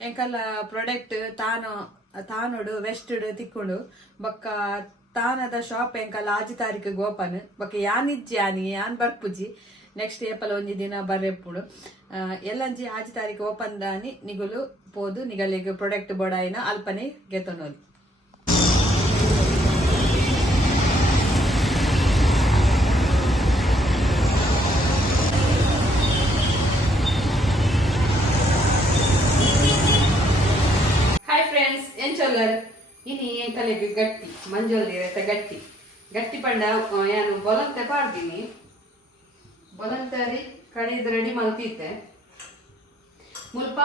ಎಂಕಲ್ಲ product ತಾನೋಡು ವೆಸ್ಟಡ್ ತಿಕ್ಕೊಂಡು ಬೊಕ್ಕ ತಾನದ shop ಎಂಕಲ್ಲ ಆಜಿ ತಾರೀಕಿಗೆ ಓಪನ್ ಬೊಕ್ಕ ಯಾನಿಜ್ಜಿ ಯಾನ್ ಬರ್ಪುಜಿ ನೆಕ್ಸ್ಟ್ ಏಪಲ ಒಂಜಿ ದಿನ ಬರ್ರೆಪ್ಪುಡು ಎಲ್ಲಂಜಿ ಆಜಿ ತಾರೀಕು ಓಪನ್ ದಾನಿ ನಿಗುಲು ಪೋದು ನಿಗಲಿಗೆ ಪ್ರಾಡಕ್ಟ್ ಬೋಡಾಯಿನ ಅಲ್ಪನೆ ಗೆತನೋಲಿ. ಹಾಯ್ ಫ್ರೆಂಡ್ಸ್ ಎಂಚೊಲ್ಲರ್ ಇನಿ ಎಂಕಲೆಗ್ ಗಟ್ಟಿ ಮಂಜೋಲ್ದಿ ಇರತ್ತೆ ಗಟ್ಟಿ ಪಂಡ ಏನು ಬೊಲಂತೆ ಪಾಡ್ತೀನಿ ಬೊಲಂತರಿ ಕಡೆದು ರೆಡಿ ಮಲ್ತಿದ್ದೆ ಮುಲ್ಪ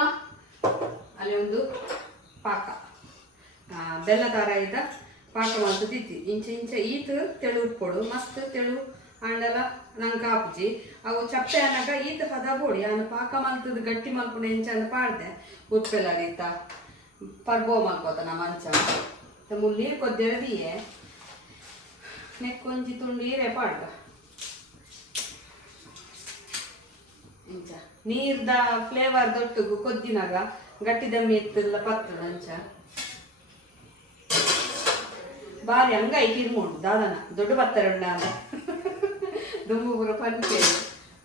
ಅಲ್ಲಿ ಒಂದು ಪಾಕ ಬೆಲ್ಲ ದಾರ ಇದ್ದ ಪಾಕ ಮಲ್ತು ತಿತ್ತಿ ಇಂಚ ಈತು ತೆಳು ಉಪ್ಪೊಡು ಮಸ್ತ್ ತೆಳು ಅಂಡಲ ನಂಗೆ ಕಾಪುಜಿ ಅವು ಚಪ್ಪೆ ಅನ್ನಗ ಈತ ಪದ ಬೋಡಿ ಅನ್ನ ಪಾಕ ಮಲ್ತದ ಗಟ್ಟಿ ಮಲ್ಪುಣ ಇಂಚಂದ ಪಾಡ್ದೆ ಉಪ್ಪೆಲ್ಲ ರೀತ ಪರ್ಬೋ ಮಲ್ಕೋತ ನಮ್ಮ ಮಂಚ ನೀರು ಕೊದ್ದಿರದಿಯೇ ನೆಕ್ಕೊಂಜಿ ತುಂಡು ಹೀರೆ ಪಾಡ್ಗ ಇಂಚ ನೀರ್ದ ಫ್ಲೇವರ್ ದೊಟ್ಟುಗು ಕೊದ್ದಿನಾಗ ಗಟ್ಟಿ ದಮ್ಮಿ ಎತ್ತಲ್ಲ ಪತ್ತದ ಅಂಚ ಬಾರಿ ಹಂಗಾಯಿ ಕಿರ್ಮುಂಡು ದಾದನ ದೊಡ್ಡ ಬತ್ತರ ಉಂಡ ದುಮ್ಮು ಪುರ ಪಂಚೆ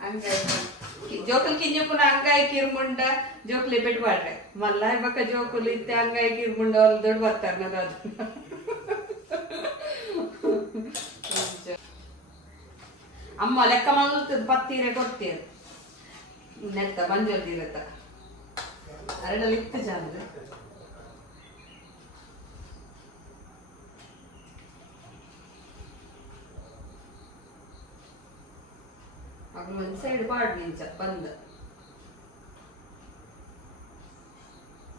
ಹಂಗಾಯಿ ಜೋಕುಲು ಕಿಂಜಪುನ ಹಂಗಾಯಿ ಕಿರ್ಮುಂಡ ಜೋಕುಲಿ ಪೆಟ್ಬಾಡ್ರೆ ಮಲ್ಲ ಬಕ್ಕ ಜೋಕುಲು ಇತ್ತೆ ಹಂಗಾಯಿ ಕಿರ್ಮುಂಡ ಅವ್ರು ದೊಡ್ಡ ಬತ್ತಾರ ಅದು ಅಮ್ಮ ಲೆಕ್ಕ ಮಲ್ತದ ಪತ್ತೀರೆ ಕೊಡ್ತೀರ ನೆತ್ತ ಮಂಜೋಲ್ದಿರತ್ತ ಅರಡಲ್ಲಿ ಇತ್ತು ಜಾಂದ್ರೆ ಅಗ್ಲು ಒಂದು ಸೈಡ್ ಪಾಡ್ನಿ ಇಂಚ ಬಂದ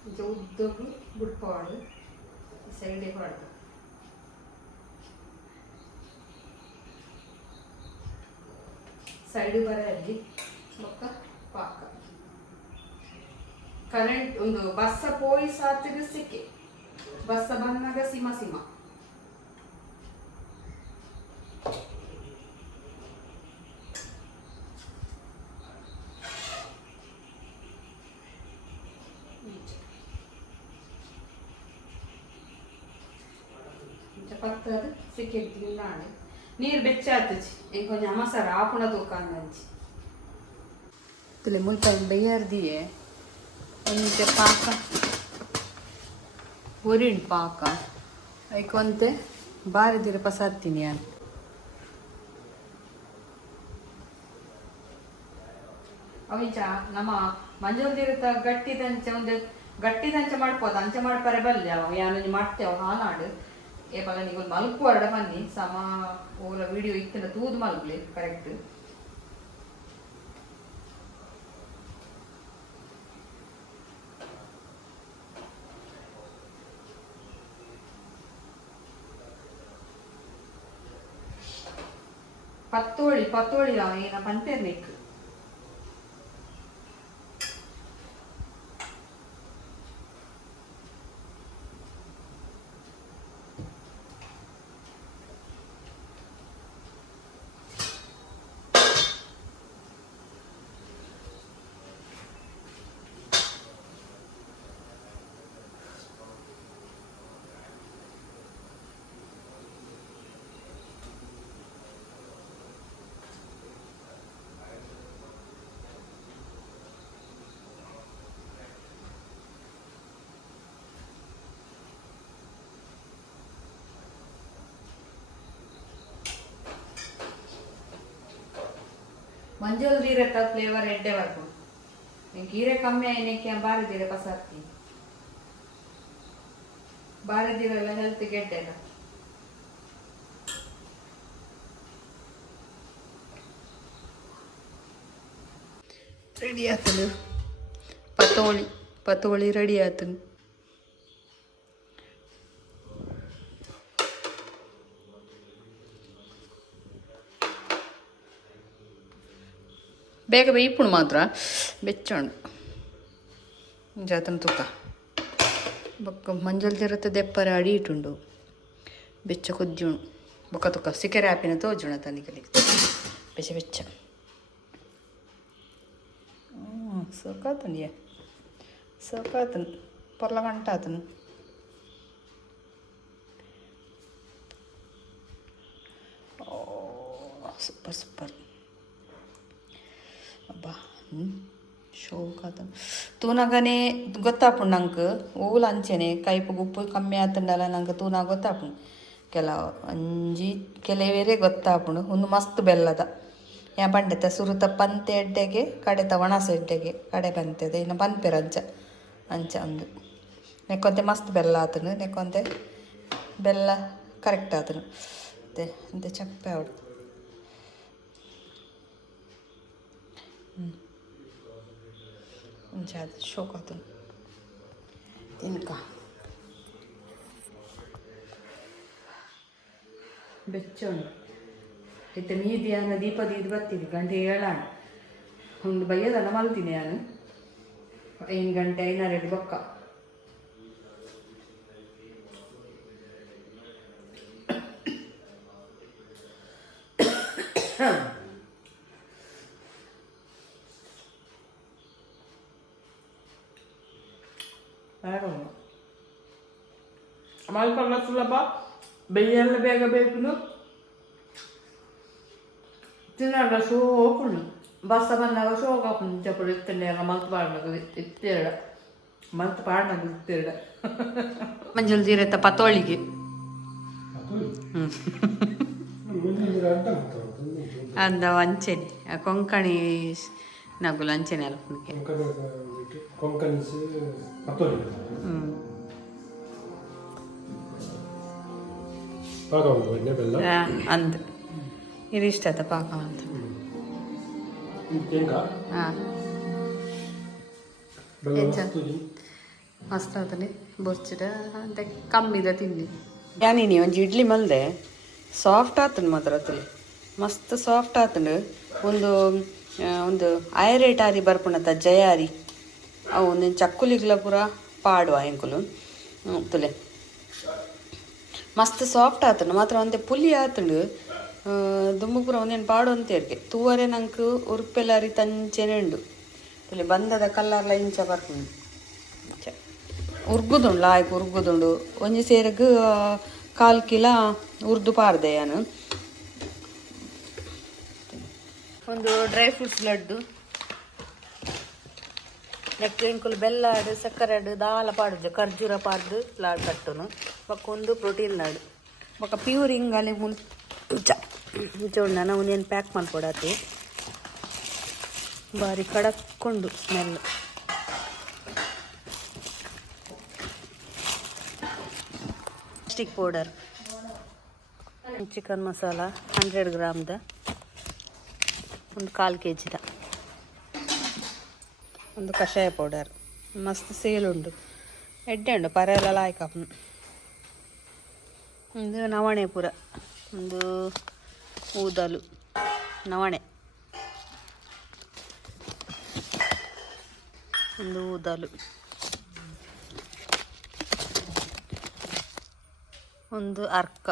ಇಂಚ ಉದ್ದೋಗಿ ಬಿಡ್ಪಾಡು ಸೈಡೇ ಪಾಡ್ದು ಸೈಡ್ ಬರಲ್ಲಿ ಬೊಕ್ಕ ಪಾಕ ಕರೆಂಟ್ ಒಂದು ಬಸ್ಸ ಪೋಯಿ ಸಾತಿಗೆ ಸಿಕ್ಕಿ ಬಸ್ಸ ಬಂದಾಗ ಸಿಮ ಪತ್ತದು ಸಿಕ್ಕಿಡ್ತೀನಿ ನಾಳೆ ನೀರು ಬೆಚ್ಚ ಆತುಜಿ ಈಗ ಕೊಂಚ ಮಸಾರ ಆಪುಣ ತೂಕಂದಂಚಿ ತುಲೆ ಮುಲ್ಪ ಬೇಯರ್ದಿಯೇ ಒಂಚ ಪಾಕ ಒರಿಣ್ ಪಾಕ ಐಕೊಂತೆ ಬಾರಿದಿರ ಪಸಾರ್ತೀನಿ ನಾನು ಅವಿಂಚ ನಮ್ಮ ಮಂಜೊಂದಿರುತ್ತ ಗಟ್ಟಿದಂಚ ಮಾಡ್ಬೋದು ಅಂಚೆ ಮಾಡ್ಪಾರೆ ಬಲ್ಲೆ ಅವ ಯಾನು ಮಾಡ್ತೇವ ಹಾನಾಡು ಏಪಲ್ಲ ನೀವು ಮಲ್ಕು ಹೊರಡ ಬನ್ನಿ ಸಮ ಓರ ವಿಡಿಯೋ ಇತ್ತಿನ ತೂದು ಮಲ್ಗ್ಲಿ ಕರೆಕ್ಟ್ ಪತ್ತೋಳಿ ಏನ ಪಂತೇರ್ನಿಕ್ ಮಂಜೋಲ್ದಿ ಇರತ್ತ ಫ್ಲೇವರ್ ಎಡ್ಡೆ ಬರ್ಬೋದು ಗೀರೆ ಕಮ್ಮಿ ಆಯ್ನಕ್ಕೆ ಬಾರಿದಿರ ಪಸಾರ್ತಿ ಬಾರಿದಿರಲ್ಲ ಹೆಲ್ತ್ಗೆ ಎಡ್ಡೆಲ್ಲ ರೆಡಿ ಆತನು ಪತೋಳಿ ರೆಡಿ ಆತನು ಬೇಗ ಬೇಯ್ಪುಣು ಮಾತ್ರ ಬೆಚ್ಚಂಡು ಜಾತನ ತೂಕ ಬೊಕ್ಕ ಮಂಜಲ್ದಿರತ್ತೆ ದೆಪ್ಪರ ಅಡಿ ಇಟ್ಟುಂಡು ಬೆಚ್ಚ ಕೊಜ್ಜುಣು ಬೊಕ್ಕ ತುಕ್ಕ ಸಿಕೆರೆ ಆಪಿನ ತೋಜುಣ ತನಿಕಲಿಗೆ ಬೆಚ್ಚ ಸೊಕ್ಕಾತಂಡಿಯ ಸಾಕಾತನು ಪರ್ಲ ಗಂಟ ಆತನು. ಸೂಪರ್ ಸೂಪರ್ ಅಬ್ಬಾ ಶೋಕ್ ಆತನು ತೂನಾಗನೇ ಗೊತ್ತಾಪುಂಡು ನಂಗೆ ಓಲ್ ಅಂಚೆನೆ ಕೈಪು ಉಪ್ಪು ಕಮ್ಮಿ ಆತಂಡಲ್ಲ ನಂಗೆ ತೂನಾಗ ಗೊತ್ತಾಪುಂಡು ಕೆಲವು ಅಂಜಿ ಕೆಲವೇರೆ ಗೊತ್ತಾಪುಂಡು ಒಂದು ಮಸ್ತ್ ಬೆಲ್ಲದ ಯಾ ಪಂಡೆತ ಸುರುತ ಪಂತೆ ಎಡ್ಡೆಗೆ ಕಡೆತ ಒಣಸ ಎಡ್ಡೆಗೆ ಕಡೆ ಬಂತದೆ ಇನ್ನು ಪನ್ಪೆರ ಅಂಚ ಅಂಚ ಒಂದು ನೆಕ್ಕೊಂತೆ ಮಸ್ತ್ ಬೆಲ್ಲ ಆತನು ನೆಕ್ಕೊಂತೆ ಬೆಲ್ಲ ಕರೆಕ್ಟ್ ಆತನು ಮತ್ತೆ ಅಂತೆ ಚಪ್ಪೆ ಅವಡು ಅಂಚ ಅದು ಶೋಕ್ ಆತನು ತಿನ್ಕ ಬೆಚ್ಚೋಣ ಇತ್ತ ನೀದಿ ಅನ್ನ ದೀಪದ ಇದು ಬರ್ತೀನಿ ಗಂಟೆ ಏಳಾಣ ಒಂದು ಬೈಯದನ್ನ ಮಲ್ತೀನಿ ನಾನು 5 ಗಂಟೆ 5:30 ಬೊಕ್ಕ ಮಲ್ಕೊಳ್ಳೋ ಸುಲಭ ಬೆಯ್ಯೆಲ್ಲ ಬೇಗ ಬೇಕು ತಿನ್ನಾಗ ಶೋ ಹೋಗ್ಕೊಂಡು ಬಸ್ಸ ಬಂದಾಗ ಶೋ ಹಾಕೊಂಡು ಚಪ್ಪಡಿ ಇತ್ತಂಡೆಲ್ಲ ಮಲ್ತು ಪಾಡ್ನಾಗ ಇತ್ತೇಳ ಮಲ್ತು ಪಾಡ್ನಾಗ ಇತ್ತೇಳ ಮಂಜಲ್ ಜೀರತ್ತ ಪತೋಳಿಗೆ ಅಂದ ಅಂಚೆನೆ ಕೊಂಕಣಿ ನಗುಲು ಅಂಚೆನೆ ಅಲ್ಪ ಅಂದ ಇದು ಇಷ್ಟ ಆಯ್ತ ಪಾಕ ಅಂತ ಹಾಂ ಮಸ್ತ್ ಆತನೆ ಬೊರ್ಚಿಡ ಅಂತ ಕಮ್ಮಿದ ತಿಂಡಿ ಯಾನೀನಿ ಒಂಜಿ ಇಡ್ಲಿ ಮಲ್ದೆ ಸಾಫ್ಟ್ ಆತನು ಮಾತ್ರ ಅತ್ತಲಿ ಮಸ್ತ್ ಸಾಫ್ಟ್ ಆತಂಡು ಒಂದು ಐರೇಟ್ ಆರಿ ಬರ್ಪುಣತ ಜಯಾರಿ ಅವು ಒಂದು ಚಕ್ಕುಲಿಗ್ಲ ಪೂರ ಪಾಡುವ ಎಂಕುಲು ತುಲೆ ಮಸ್ತ್ ಸಾಫ್ಟ್ ಆತನು ಮಾತ್ರ ಒಂದೇ ಪುಲಿ ಆತಂಡು ದುಮ್ಮಪುರ ಒಂದೇನು ಪಾಡು ಅಂತ ಹೇಳ್ಕೆ ತೂವರೆ ನಂಗೆ ಉರುಪೆಲ್ಲಾರಿ ತಂಚೆನೆ ಉಂಡು ಇಲ್ಲಿ ಬಂದದ ಕಲ್ಲರ್ಲ ಇಂಚ ಬರ್ಕೊಂಡು ಉರ್ಗುದುಂಡು ಲಾಯ್ಕು ಉರ್ಗುದುಂಡು ಒಂಜಿ ಸೇರಿಗೆ 1/4 ಕಿಲೋ ಉರ್ದು ಪಾರ್ದೆ ನಾನು ಒಂದು ಡ್ರೈ ಫ್ರೂಟ್ಸ್ ಲಡ್ಡು ನೆಕ್ ಎಂಕುಲು ಬೆಲ್ಲ ಆಡು ಸಕ್ಕರೆ ಆಡು ದಾಲ ಪಾಡುದು ಖರ್ಜೂರ ಪಾಡ್ದು ಲಾಡು ಕಟ್ಟುನು ಒಂದು ಪ್ರೋಟೀನ್ ಲಾಡು ಬೊಕ್ಕ ಪ್ಯೂರ್ ಹಿಂಗಲ್ಲಿ ಮುಂಚೆ ನಾವು ಏನು ಪ್ಯಾಕ್ ಮಾಡ್ಕೊಡತ್ತಿ ಬಾರಿ ಕಡಕ್ಕೊಂಡು smell stick powder chicken masala 100 ಗ್ರಾಮ್ದ ಒಂದು 1/4 kg ಒಂದು ಕಷಾಯ ಪೌಡರ್ ಮಸ್ತ್ ಸೇಲ್ ಉಂಡು ಎಡ್ಡೆ ಉಂಡು ಪರೆಲ್ಲ ಲಾಯ್ಕಪ್ಪು ಒಂದು ನವಣೆ ಪೂರ ಒಂದು ಊದಲು ನವಣೆ ಒಂದು ಊದಲು ಒಂದು ಅರ್ಕ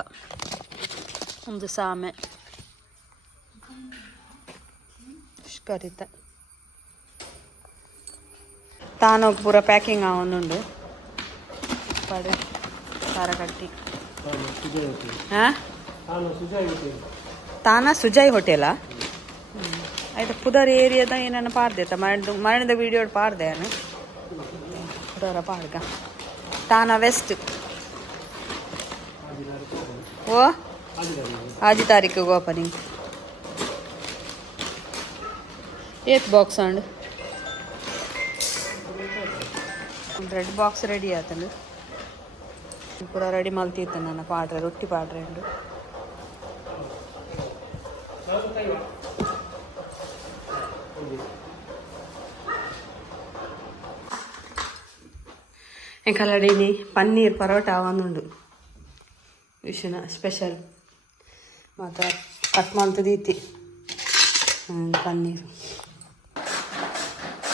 ಒಂದು ಸಾಮೆ ಕರಿತ ತಾನು ಪೂರ ಪ್ಯಾಕಿಂಗ್ ಆವೊಂದುಂಡು ಪಡೆ ಖಾರ ಕಟ್ಟಿ ಹಾಂ ತಾನ ಸುಜಯ್ ಹೋಟೆಲಾ ಆಯ್ತು ಪುದರ್ ಏರಿಯಾದ ಏನನ್ನ ಪಾರ್ದೆ ಮರಣದ ವೀಡಿಯೋ ಪಾರ್ದೆ ನಾನು ಪುದರ ಪಾಡ್ಗ ತಾನ ವೆಸ್ಟ್ ಓ 5 ತಾರೀಕಿಗೆ ಓಪನಿಂಗ್ ಏತ್ box and bread box ready ಆತಂಡು ಪೂರ ರೆಡಿ ಮಲ್ತಿತ್ತು ನನ್ನ ಪಾಡ್ರೆ ರೊಟ್ಟಿ ಪಾಡ್ರೆ ಉಂಡು ಎಂಕಲಡೀನಿ ಪನ್ನೀರ್ ಪರೋಟ ಒಂದುಂಡು ವಿಷನ ಸ್ಪೆಷಲ್ ಮಾತ್ರ ಕಟ್ ಮಾಡ್ತದೀತಿ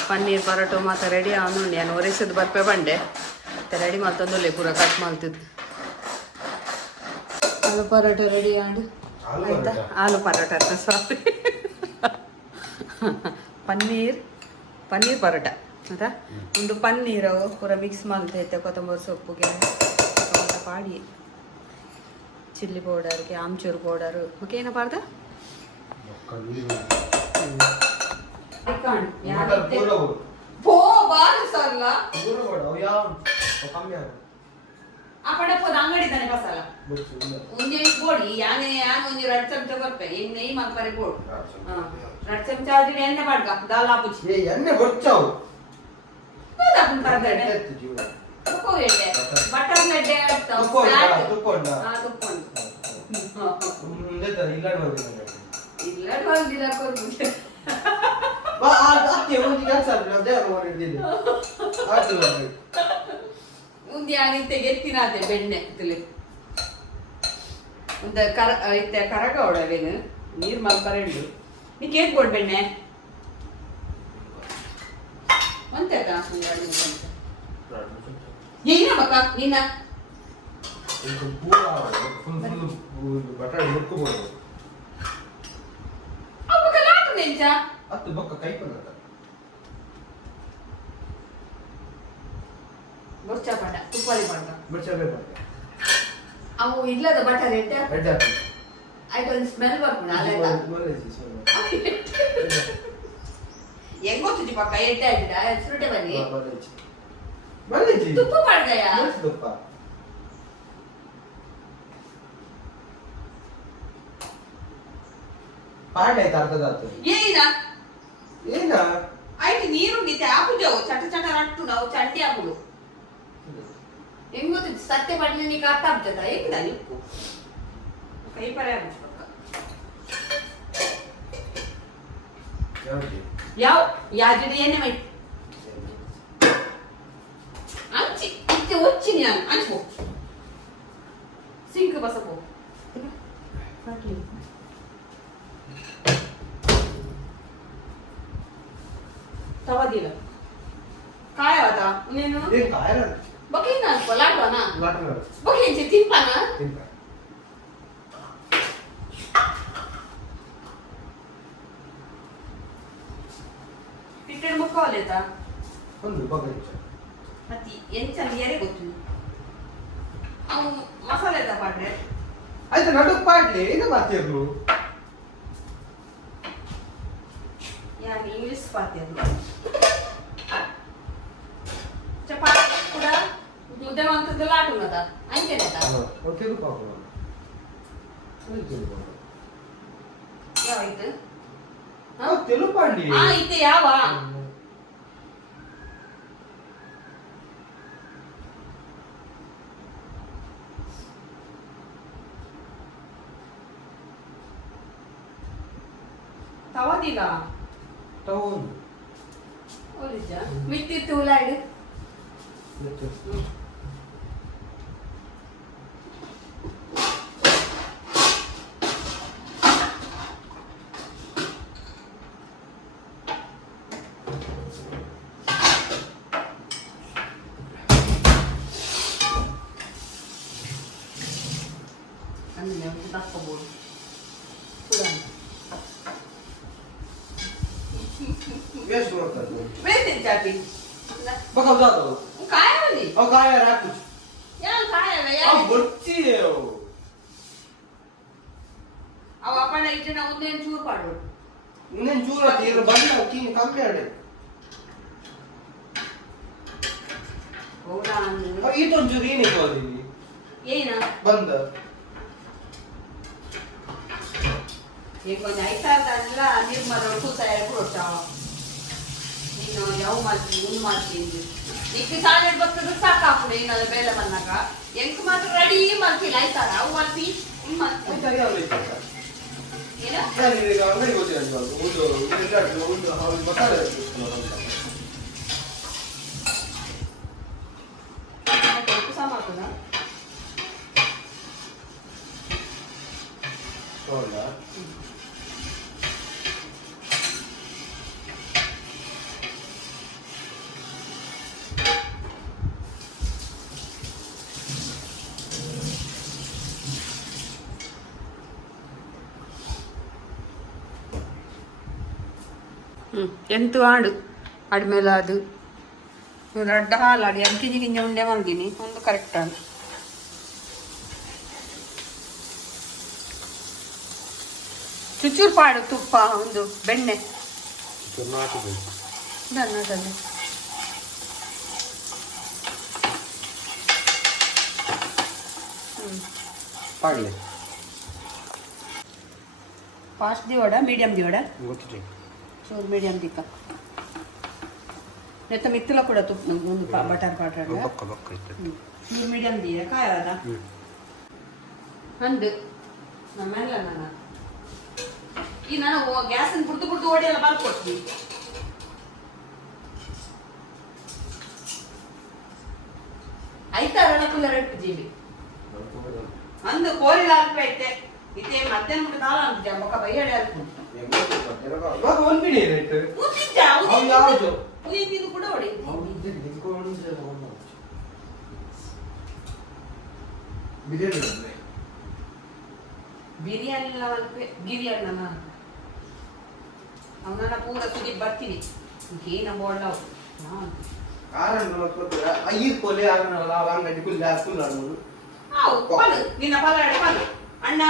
ಪನ್ನೀರ್ ಪರೋಟ ಮಾತ್ರ ರೆಡಿ ಆವೊಂದುಂಡು ನಾನು ಒರೆಸೋದು ಬರ್ಪೆ ಬಂಡೆ ಮತ್ತೆ ರೆಡಿ ಮಾಡ್ತಂದುಲ್ಲೆ ಪೂರ ಕಟ್ ಮಾಡ್ತಿದ್ದು ಆಲೂ ಪರೋಟ ರೆಡಿ ಆಂಡು ಆಯ್ತಾ ಆಲೂ ಪರೋಟ ಸಾರಿ ಪನ್ನೀರ್ ಪರೋಟ ಆಯ್ತಾ ಒಂದು ಪನ್ನೀರು ಪೂರ ಮಿಕ್ಸ್ ಮಾಡ್ತೈತೆ ಕೊತ್ತಂಬರಿ ಸೊಪ್ಪುಗೆ ಟೊಮಾಟೊ ಪಾಡಿ ಚಿಲ್ಲಿ ಪೌಡರ್ಗೆ ಆಮ್ಚೂರು ಪೌಡರು ಮತ್ತೆ ಏನ ಪಾಡ್ದ ಪೋ ಬಾರಿ ಸಲ್ಲ ಅಪಡ ಪೋದ ಅಂಗಡಿದಾನೆ ಮಸಾಲ ಒಂದೇ ಬೋಡಿ ಯಾನೆ ಒಂಜಿ 2 ಚಮಚ ಬರ್ಪೆ ಇನ್ ನೆಯ್ ಮಲ್ಪರೆ ಬೋಡ್ 2 ಚಮಚ ಆದ್ರೆ ಎಣ್ಣೆ ಮಾಡ್ಕ ದಾಲ್ ಆಪುಚಿ ಏ ಎಣ್ಣೆ ಬರ್ಚಾವು ಅದನ್ನ ಕರ್ದಡೆ ತುಪ್ಪ ಎಣ್ಣೆ ಬಟರ್ ಲೆಡ್ಡೆ ತುಪ್ಪ ಮುಂದೆ ತರ ಇಲ್ಲಾಡ್ ಹೊಲ್ದಿಲ್ಲ ಕೊರ್ಬುದೆ ಬಾ ಆಕೆ ಒಂದು ಕೆಲಸ ಅದೇ ಮಾಡಿದ್ದೀನಿ ಆಯ್ತು ಉಂದಿ ಆನಿತ್ತೆ ಗೆತ್ತಿನಾದೆ ಬೆಣ್ಣೆ ತುಲೆ ಒಂದು ಇತ್ತೆ ಕರಗ ಒಡವೇನು ನೀರು ಮಲ್ಪರೆಂಡು ನೀ ಕೇಕ್ ಕೊಡ್ ಬೆಣ್ಣೆ ಒಂತೆಕ ಏನ ಮಕ್ಕ ನಿನ್ನ ಬಟಾಣಿ ಮುಟ್ಕೋಬಹುದು ಅಪ್ಪಕ ಲಾಟು ನೆಂಚ ಹತ್ತು ಬೊಕ್ಕ ಕೈ ಬಂದ ಬರ್ಚ ಪಡ ತುಪ್ಪಲಿ ಮಾಡ್ಕ ಬರ್ಚಬೇ ಬಂದ ಅವು ಇಲ್ಲದ ಬಟರ್ ಎಡ್ಡೆ ಎಡ್ಡೆ ಆಯ್ತು ಒಂದು ಸ್ಮೆಲ್ ಬರ್ಕೊಂಡು ಅಲ್ಲ ಹೆಂಗ್ ಗೊತ್ತಿದ್ದಿ ಪಕ್ಕ ಎಡ್ಡೆ ಆಯ್ತಿದ ಸುರುಟೆ ಬನ್ನಿ ತುಪ್ಪ ಮಾಡ್ದಯ ತುಪ್ಪ ಪಾಡ್ ಆಯ್ತು ಅರ್ಧದಾತು ಏನ ಆಯ್ತು ನೀರುಂಡಿತೆ ಹಾಕುದೇವು ಚಟ ಚಟ ರಟ್ಟು ನಾವು ಚಂಡಿ ಹಾಕುದು ಹೆಂಗ್ ಗೊತ್ತಿತ್ತು ಸತ್ಯ ಬಣ್ಣ ನೀ ಅರ್ಥ ಆಗ್ತದ ಹೆಂಗ ನಿಪ್ಪು ಕೈ ಪರ ಯಾವ ಯಾಜಡಿ ಏನೇ ಮೈ ಅಂಚಿ ಇತ್ತೆ ಒಚ್ಚಿನಿ ನಾನು ಅಂಚು ಸಿಂಕ್ ಬಸಪೋ ತವದಿಲ್ಲ ಕಾಯವಾತ ನೀನು ಏನ್ ಕಾಯನ ಬಕೇನ ಲಾಟ್ವಾನ ಲಾಟ್ನ ಬಕೇಂಚಿ ತಿಂಪಾನ ತಿಂಪ ಪಿಟ್ಟೆ ಮುಕ್ಕಾಲೇತ ಒಂದು ಬಕೇಂಚ ಮತ್ತಿ ಎಂಚಲ್ಲಿ ಏರೆ ಗೊತ್ತು ಅವು ಮಸಾಲೆ ಪಾಡ್ರೆ ಆಯ್ತು ನಡುಕ್ ಪಾಡ್ಲಿ ಏನು ಮಾತಿರ್ಲು ಯಾರು ಇಂಗ್ಲಿಷ್ ಪಾತಿರ್ಲು ಚಪಾತಿ ಕೂಡ ಮುದ್ದೆ ಮಂತದ್ದು ಲಾಟು ಮತ ಅಂಚೆನೆತ ಓಕೆದು ಪಾಪ ಯಾವ ಇದು తెలుపండి ఇది యావా తవదిగా town ఓలిజా మిట్టి తూలాడు Wiesz, co to jest? Wiesz, Capi. Baka za to. Kaya ni. O kaya rakuć. Yan kaya na yan. A burcił. ಅವ ಅಪ್ಪನ ಇಟ್ಟಿನ ಒಂದೇನು ಚೂರು ಪಾಡು ಇನ್ನೇನು ಚೂರು ತೀರು ಬಂದ ಕಿಂಗ್ ಕಮ್ಮಿ ಆಡಿ ಹೌದಾ ಇದೊಂದು ಚೂರು ಏನಿತ್ತು ಅಲ್ಲಿ ಏನ ಬಂದ ಈಗ ಕೊಂಚ ಆಯ್ತಾರ್ದಲ್ಲ ನಿರ್ಮಲ ಕೂಸ ಕೊಡ್ತಾವ ನೀನು ಯಾವ ಮಾಡ್ತೀನಿ ಮುಂದೆ ಮಾಡ್ತೀನಿ ನಿಕ್ಕೆ ಸಾಲೆ ಬರ್ತದ ಸಾಕಾಪುಡು ಏನಾದ್ರು ಬೇಲೆ ಬಂದಾಗ ಎಂಕ್ ಮಾತ್ರ ರೆಡಿ ಮಾಡ್ತಿಲ್ಲ ಆಯ್ತಾರ ಅವು ಮಾಡ್ತಿ ಹಿಂಗ್ ಮಾಡ್ತೀನಿ ಏನ ಈಗ ಅಂಗಡಿ ಗೊತ್ತಿಲ್ಲ ಒಂದು ಮಸಾಲೆ ಉಪ್ಪ ಮಾಡ್ತದ ಹೌದಾ ಎಂತು ಆಡು ಆಡ್ಮೇಲೆ ಅದು ರಡ್ಡ ಹಾಲಾಡಿ ಅಂಕಿಜಿ ಗಿಂಜ ಉಂಡೆ ಮಲ್ದಿನಿ ಒಂದು ಕರೆಕ್ಟ್ ಆಗಿ ಚುಚ್ಚೂರು ಪಾಡು ತುಪ್ಪ ಒಂದು ಬೆಣ್ಣೆ ದನ್ನದಲ್ಲಿ ಪಾಡ್ಲೆ ಫಾಸ್ಟ್ ದಿವಡ ಮೀಡಿಯಂ ದಿವಡ ಚೂರು ಮೀಡಿಯಂ ದಿಕ್ಕ ನೆತ್ತ ಮಿತ್ತಲ ಕೂಡ ತುಪ್ಪ ಒಂದು ಬಟರ್ ಪಾಟಾಡ ಚೂರು ಮೀಡಿಯಂ ದಿಯ ಕಾಯದ ಅಂದು ನಮ್ಮೆಲ್ಲ ನಾನು ಈ ನಾನು ಗ್ಯಾಸನ್ನು ಪುಡ್ದು ಓಡಿ ಎಲ್ಲ ಬರ್ಕೊಡ್ತೀನಿ ಐತಾರಲ್ಲ ಕುಲ್ಲರ ಇಟ್ಟು ಜೀವಿ ಅಂದು ಕೋರಿಲ ಅಲ್ಪ ಐತೆ ಇದೇ ಮಧ್ಯಾಹ್ನ ಮುಟ್ಟ ನಾಳ ಅಂತ ಬೊಕ್ಕ ಬೈಯಡೆ ಅಲ್ಪುಂಟು ಒಂದು ಬಿಡಿ ರೇಟ್ ಉದ್ದಿದ್ದ ಯಾವುದು ಉದ್ದಿದ್ದು ಕೂಡ ಹೊಡಿ ಬಿರಿಯಾನಿ ಎಲ್ಲ ಅಲ್ಪೆ ಗಿರಿಯಣ್ಣ ನಾನು ಅವನನ್ನ ಪೂರ ಸುದಿ ಬರ್ತೀನಿ ಏನ ಬೋಳ್ಳವು ನಿನ್ನ ಪಲಾಡೆ ಪಲು ಅಣ್ಣ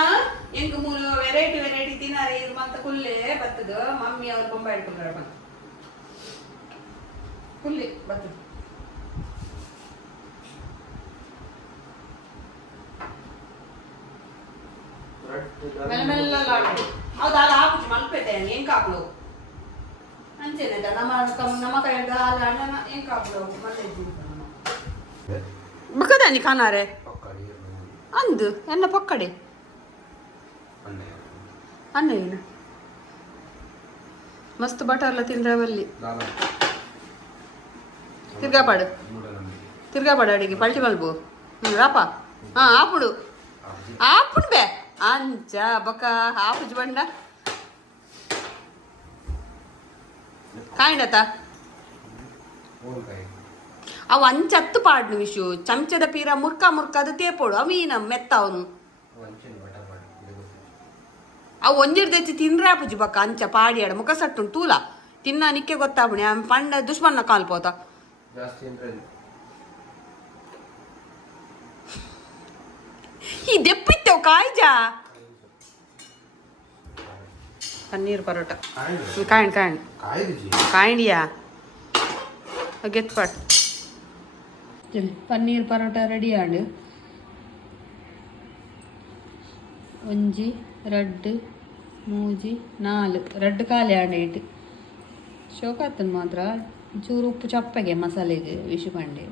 ಎಂಗ್ ಮೂರು ವೆರೈಟಿ ತಿನ್ನಾರಿ ಇದು ಮತ್ತೆ ಕುಲ್ಲೆ ಬತ್ತದ ಮಮ್ಮಿ ಅವ್ರ ಬೊಂಬೆ ಇಟ್ಕೊಂಡ್ರ ಬಂತು ಕುಲ್ಲಿ ಬತ್ತದ ಮೆಲ್ಲ ಮೆಲ್ಲ ಲಾಡು ಹೌದು ಹಾಲು ಹಾಕುದು ಮಲ್ಪೈತೆ ಹೆಂಗ್ ಹಾಕ್ಲು ಅಂಚೆನೆ ನಮ್ಮ ಕೈಯಿಂದ ಹಾಲು ಅಣ್ಣ ಹೆಂಗ್ ಹಾಕ್ಲು ಮತ್ತೆ ಬಕ್ಕದಾನಿ ಖಾನಾರೆ ಅಂದು ಎನ್ನ ಪಕ್ಕಡೆ ಅನ್ನ ಏನು ಮಸ್ತ್ ಬಟರ್ಲ ತಿಂದ್ರವಲ್ಲಿ ತಿರ್ಗಾಪಾಡು ಅಡಿಗೆ ಪಲ್ಟಿ ಮಲ್ಬು ರಾಪ ಹಾ ಆಪುಡು ಆಪುಡು ಬೇ ಅಂಚ ಬೊಕ್ಕ ಆಪುಜ್ ಬಂಡ ಕಾಂಡತ ಅವು ಅಂಚತ್ತು ಪಾಡ್ನು ವಿಶು ಚಮಚದ ಪೀರ ಮುರ್ಕ ಅದು ತೇಪೋಡು ಅವೀನ ಮೆತ್ತ ಅವನು ಅವು ಒಂಜಿರ್ ತೆಚ್ಚಿ ತಿಂದ್ರೆ ಪುಜಿ ಬಕ್ಕ ಅಂಚ ಪಾಡಿಯಾಡ ಮುಖ ಸಟ್ಟು ತೂಲ ತಿನ್ನ ನಿಕ್ಕೆ ಗೊತ್ತಾಬಣಿ ಪಂಡ ದುಶ್ಮನ್ನ ಕಾಲ್ಪೋತ ಈ ದೆಪ್ಪಿತ್ತೇವು ಕಾಯ್ಜಾ ಪನ್ನೀರ್ ಪರೋಟ ಕಾಂಡಿಯಾ ಗೆತ್ ಪಟ್ ಪನ್ನೀರ್ ಪರೋಟ ರೆಡಿ ಆಡು ಒಂಜಿ ರಡ್ಡು ಮೂಜಿ ನಾಲು ರಡ್ಡು ಖಾಲಿ ಆಡೇಟ್ ಶೋಕಾತನ್ ಮಾತ್ರ ಚೂರು ಉಪ್ಪು ಚಪ್ಪಗೆ ಮಸಾಲೆಗೆ ವಿಷು ಪಂಡೆ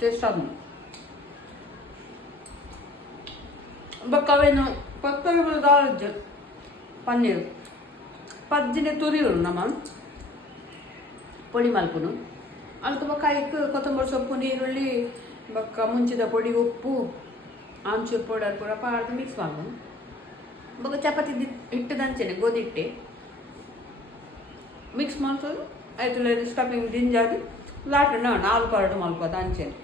ಟೇಸ್ಟ್ ಆಗ ಬಕ್ಕವೇನು ಪಕ್ಕವೆ ದಾಲ್ಜ್ ಪನ್ನೀರ್ ಪಜ್ಜಿನೆ ತುರಿಯೋರು ನಮ್ಮ ಪೊಡಿ ಮಲ್ಪುನು ಅಲ್ಪ ಬಕ್ಕ ಇಕ್ಕು ಕೊತ್ತಂಬರಿ ಸೊಪ್ಪು ನೀರುಳ್ಳಿ ಬಕ್ಕ ಮುಂಚಿದ ಪೊಡಿ ಉಪ್ಪು ಆಮ್ಚೂರು ಪೌಡರ್ ಪೂರ ಪಾಡ್ದು ಮಿಕ್ಸ್ ಮಾಡ್ಬೋದು ಬಕ್ಕ ಚಪಾತಿ ಹಿಟ್ಟದಂಚೆನೆ ಗೋಧಿ ಹಿಟ್ಟೆ ಮಿಕ್ಸ್ ಮಾಡ್ಸೋದು ಆಯ್ತು ಸ್ಟಫಿಂಗ್ ದಿಂಜಾಗಿ ಲಾಟ ಆಲು ಪರೋಟ ಮಲ್ಕೋದು ಅಂಚೆನೆ